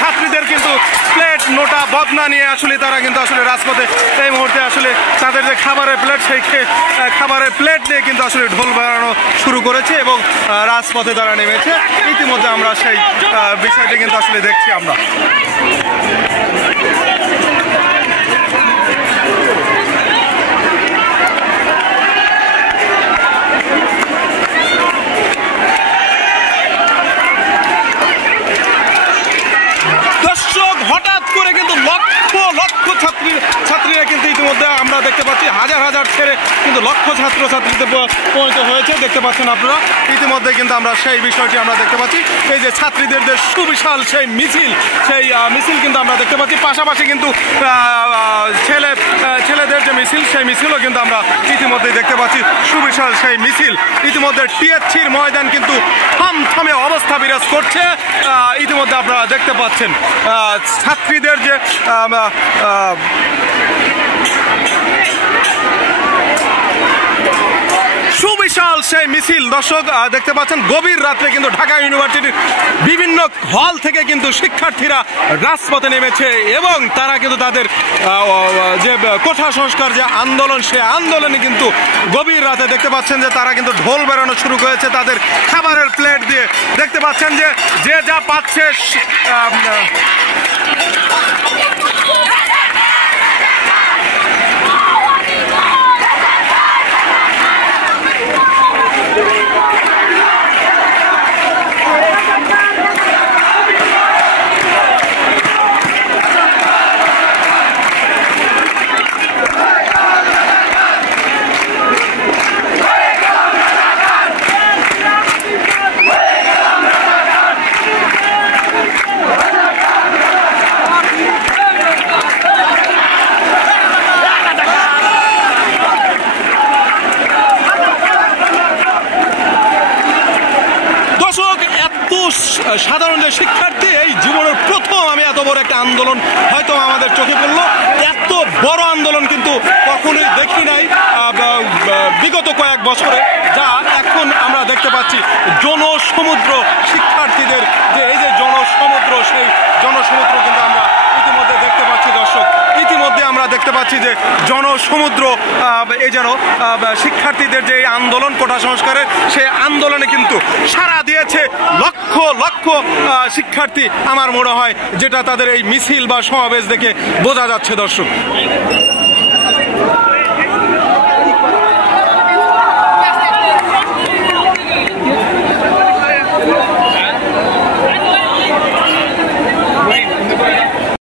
ছাত্রীদের কিন্তু প্লেট নোটা বদনা নিয়ে আসলে তারা কিন্তু আসলে রাজপথে এই মুহূর্তে আসলে তাদের যে খাবারের প্লেট সেই খাবারের প্লেট নিয়ে কিন্তু আসলে ঢোল বাজানো শুরু করেছে এবং রাজপথে তারা নেমেছে। ইতিমধ্যে আমরা সেই বিষয়টি কিন্তু আসলে দেখছি আমরা। হঠাৎ করে কিন্তু লক্ষ লক্ষ ছাত্রীরা কিন্তু ইতিমধ্যে আমরা দেখতে পাচ্ছি হাজার হাজার ছেড়ে কিন্তু লক্ষ ছাত্রছাত্রীতে পরিণত হয়েছে দেখতে পাচ্ছেন আপনারা। ইতিমধ্যে কিন্তু আমরা সেই বিষয়টি আমরা দেখতে পাচ্ছি, এই যে ছাত্রীদের যে সুবিশাল সেই মিছিল কিন্তু আমরা দেখতে পাচ্ছি। পাশাপাশি কিন্তু ছেলেদের যে মিছিল সেই মিছিলও কিন্তু আমরা ইতিমধ্যে দেখতে পাচ্ছি, সুবিশাল সেই মিছিল। ইতিমধ্যে টিএসসির ময়দান কিন্তু থমথমে অবস্থা বিরাজ করছে। ইতিমধ্যে আপনারা দেখতে পাচ্ছেন ছাত্রীদের যে সুবিশাল সেই মিছিল দর্শক দেখতে পাচ্ছেন। গভীর রাত্রে কিন্তু ঢাকা ইউনিভার্সিটির বিভিন্ন হল থেকে কিন্তু শিক্ষার্থীরা রাজপথে নেমেছে এবং তারা কিন্তু তাদের যে কোঠা সংস্কার যে আন্দোলন সেই আন্দোলনে কিন্তু গভীর রাতে দেখতে পাচ্ছেন যে তারা কিন্তু ঢোল বেরোনো শুরু করেছে তাদের খাবারের প্লেট দিয়ে। দেখতে পাচ্ছেন যে যা পাচ্ছে সাধারণ যে শিক্ষার্থী এই জীবনের প্রথম আমি এত বড় একটা আন্দোলন হয়তো আমাদের চোখে পড়লো। এত বড় আন্দোলন কিন্তু কখনোই দেখি নাই বিগত কয়েক বছরে, যা এখন আমরা দেখতে পাচ্ছি। জনসমুদ্র শিক্ষার্থীদের যে এই যে জনসমুদ্র সেই জনসমুদ্র কিন্তু আমরা ইতিমধ্যে দেখতে পাচ্ছি দর্শক। ইতিমধ্যে আমরা দেখতে পাচ্ছি যে জনসমুদ্র এই যেন শিক্ষার্থীদের যে আন্দোলন কোটা সংস্কারের সেই আন্দোলনে কিন্তু সাড়া দিয়েছে লক্ষ লক্ষ শিক্ষার্থী আমার মনে হয়, যেটা তাদের এই মিছিল বা সমাবেশ দেখে বোঝা যাচ্ছে দর্শক।